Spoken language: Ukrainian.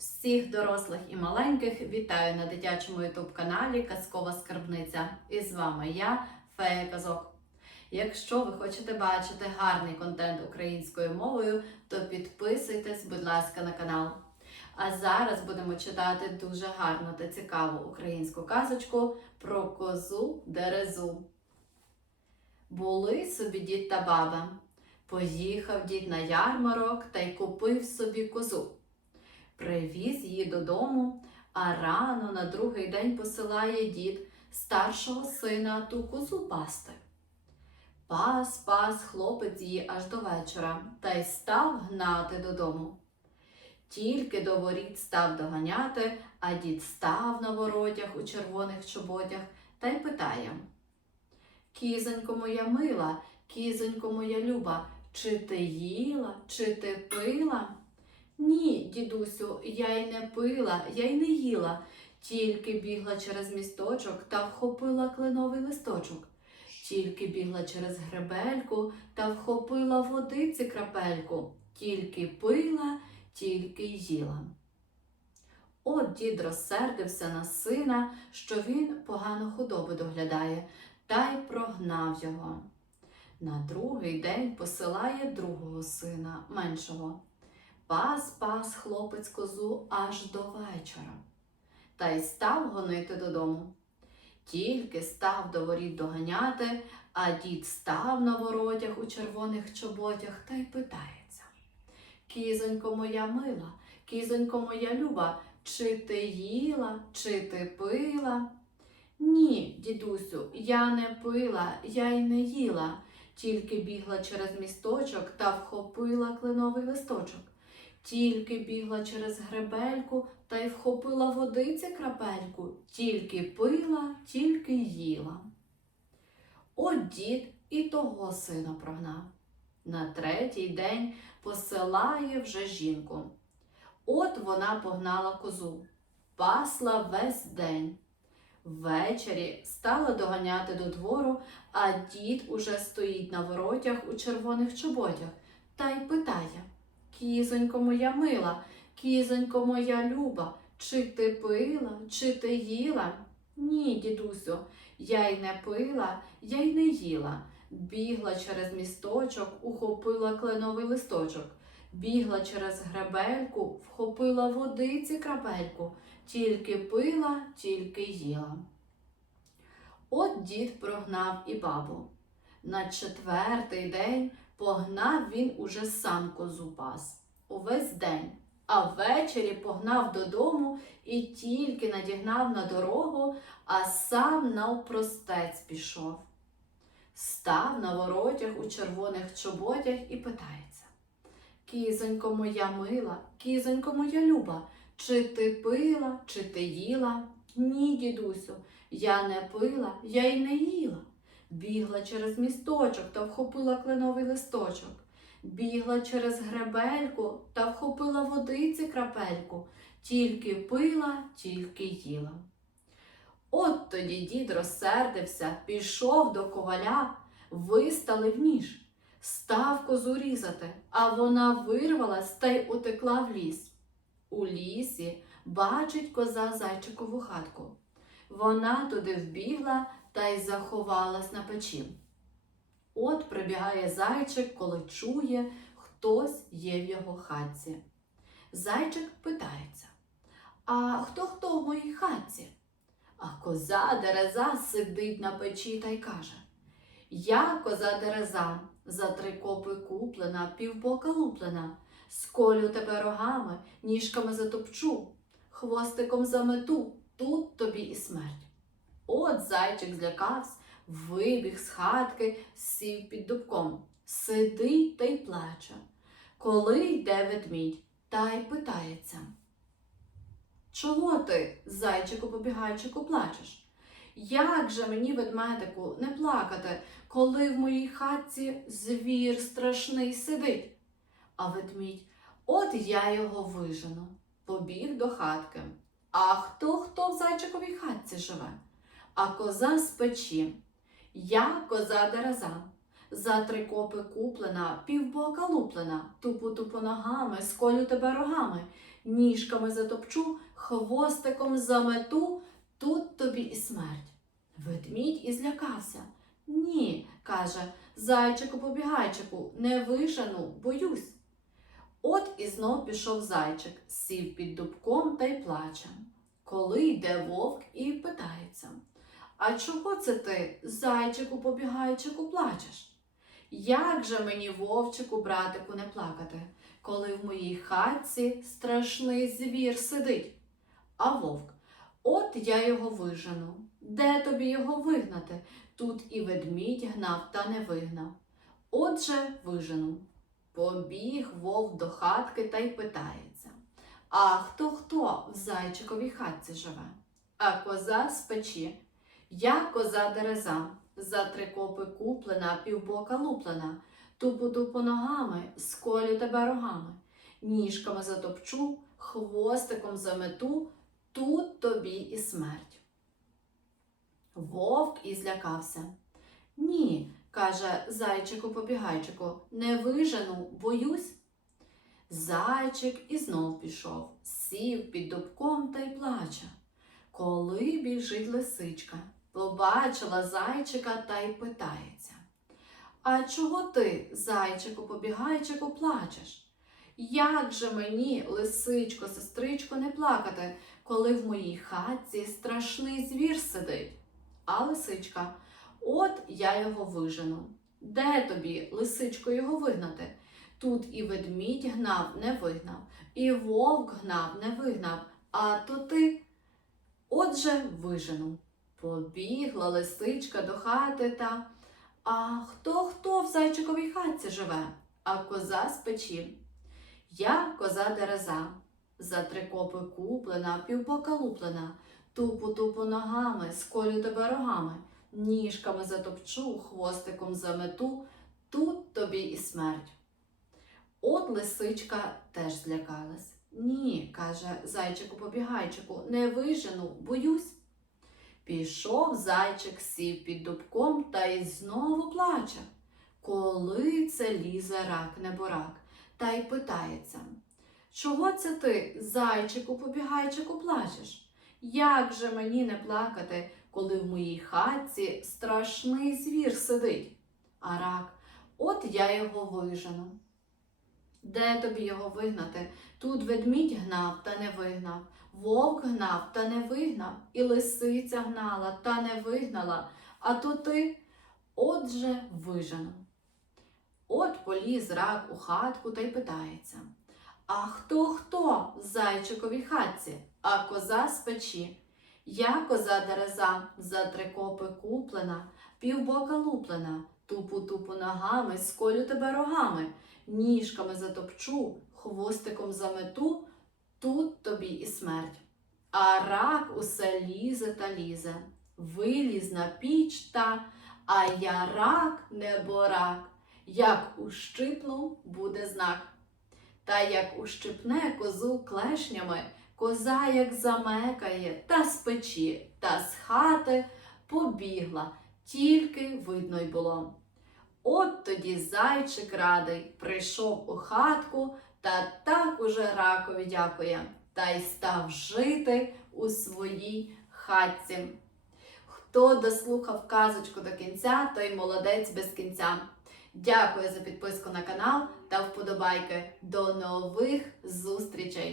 Всіх дорослих і маленьких вітаю на дитячому ютуб каналі Казкова Скарбниця. І з вами я, Фея Казок. Якщо ви хочете бачити гарний контент українською мовою, то підписуйтесь, будь ласка, на канал. А зараз будемо читати дуже гарну та цікаву українську казочку про козу Дерезу. Були собі дід та баба. Поїхав дід на ярмарок та й купив собі козу. Привіз її додому, а рано на другий день посилає дід старшого сина ту козу пасти. Пас, пас хлопець її аж до вечора та й став гнати додому. Тільки до воріт став доганяти, а дід став на воротях у червоних чоботях та й питає Кізонько моя мила, кізонько моя люба, чи ти їла, чи ти пила? Ні, дідусю, я й не пила, я й не їла, тільки бігла через місточок та вхопила кленовий листочок. Тільки бігла через гребельку та вхопила водиці крапельку, тільки пила, тільки їла. От дід розсердився на сина, що він погано худоби доглядає, та й прогнав його. На другий день посилає другого сина, меншого. Пас пас хлопець козу аж до вечора, та й став гонити додому. Тільки став до воріт доганяти, а дід став на воротях у червоних чоботях та й питається. Кізонько моя мила, кізонько моя люба, чи ти їла, чи ти пила? Ні, дідусю, я не пила, я й не їла, тільки бігла через місточок та вхопила кленовий листочок. Тільки бігла через гребельку та й вхопила водиці крапельку, тільки пила, тільки їла. От дід і того сина прогнав. На третій день посилає вже жінку. От вона погнала козу, пасла весь день. Ввечері стала доганяти до двору, а дід уже стоїть на воротях у червоних чоботях та й питає Кізонько моя мила, кізонько моя люба, чи ти пила, чи ти їла? Ні, дідусю, я й не пила, я й не їла. Бігла через місточок, ухопила кленовий листочок, бігла через гребельку, вхопила водиці крапельку, тільки пила, тільки їла. От дід прогнав і бабу. На четвертий день погнав він уже сам козу пас увесь день, а ввечері погнав додому і тільки надігнав на дорогу, а сам навпростець пішов. Став на воротях у червоних чоботях і питається Кізонько моя мила, кізонько моя люба, чи ти пила, чи ти їла? Ні, дідусю, я не пила, я й не їла. Бігла через місточок та вхопила кленовий листочок. Бігла через гребельку та вхопила водиці крапельку, тільки пила, тільки їла. От тоді дід розсердився, пішов до коваля, виставив ніж, став козу різати, а вона вирвалась та й утекла в ліс. У лісі бачить коза зайчикову хатку. Вона туди вбігла та й заховалась на печі. От прибігає зайчик, коли чує, хтось є в його хатці. Зайчик питається А хто хто в моїй хатці? А коза дереза сидить на печі та й каже Я коза дереза, за три копи куплена, півбока луплена, сколю тебе рогами, ніжками затопчу, хвостиком замету, тут тобі і смерть. От зайчик злякався, вибіг з хатки, сів під дубком, сидить та й плаче. Коли йде ведмідь, та й питається. Чого ти, зайчику побігайчику, плачеш? Як же мені, ведмедику, не плакати, коли в моїй хатці звір страшний сидить? А ведмідь, от я його вижену, побіг до хатки. А хто хто в зайчиковій хатці живе? А коза з печі. Я коза дереза. За три копи куплена, півбока луплена, тупу тупу ногами, сколю тебе рогами, ніжками затопчу, хвостиком замету, тут тобі і смерть. Ведмідь і злякався. Ні, каже, зайчику побігайчику, не вижену, боюсь. От і знов пішов зайчик, сів під дубком та й плаче. Коли йде вовк і питається: А чого це ти, зайчику побігайчику, плачеш? Як же мені, вовчику, братику, не плакати, коли в моїй хатці страшний звір сидить? А вовк, от я його вижену. Де тобі його вигнати? Тут і ведмідь гнав та не вигнав. Отже, вижену. Побіг вовк до хатки та й питається. А хто хто в зайчиковій хатці живе? А коза з печі. Я коза дереза, за три копи куплена, півбока луплена, тупу-тупу ногами, сколю тебе рогами, ніжками затопчу, хвостиком замету, тут тобі і смерть. Вовк і злякався. Ні, каже зайчику побігайчику, не вижену, боюсь. Зайчик і знов пішов, сів під дубком та й плаче. Коли біжить лисичка, побачила зайчика та й питається. А чого ти, зайчику побігайчику, плачеш? Як же мені, лисичко, сестричко, не плакати, коли в моїй хатці страшний звір сидить? А лисичка, от я його вижену. Де тобі, лисичко, його вигнати? Тут і ведмідь гнав, не вигнав, і вовк гнав, не вигнав, а то ти. Отже, вижену. Побігла лисичка до хати та. А хто хто в зайчиковій хатці живе, а коза з печі. Я коза дереза, за три копи куплена, півбока луплена, тупу-тупу ногами, сколю тебе рогами, ніжками затопчу, хвостиком замету, тут тобі і смерть. От лисичка теж злякалась. Ні, каже зайчику побігайчику, не вижену, боюсь. Пішов зайчик, сів під дубком та й знову плаче. Коли це лізе рак неборак, та й питається. Чого це ти, зайчику побігайчику, плачеш? Як же мені не плакати, коли в моїй хатці страшний звір сидить? А рак, от я його вижену. Де тобі його вигнати? Тут ведмідь гнав та не вигнав, вовк гнав та не вигнав, і лисиця гнала та не вигнала, а то ти отже вижену. От поліз рак у хатку та й питається. А хто хто в зайчиковій хатці, а коза з печі? Я коза дереза, за три копи куплена, півбока луплена, тупу-тупу ногами, сколю тебе рогами, ніжками затопчу, хвостиком замету, тут тобі і смерть. А рак усе лізе та лізе, виліз на піч та, а я рак неборак, як ущипну, буде знак. Та як ущипне козу клешнями, коза як замекає, та з печі, та з хати побігла, тільки видно й було. От тоді зайчик радий прийшов у хатку та уже ракові дякує, та й став жити у своїй хатці. Хто дослухав казочку до кінця, той молодець без кінця. Дякую за підписку на канал та вподобайки. До нових зустрічей!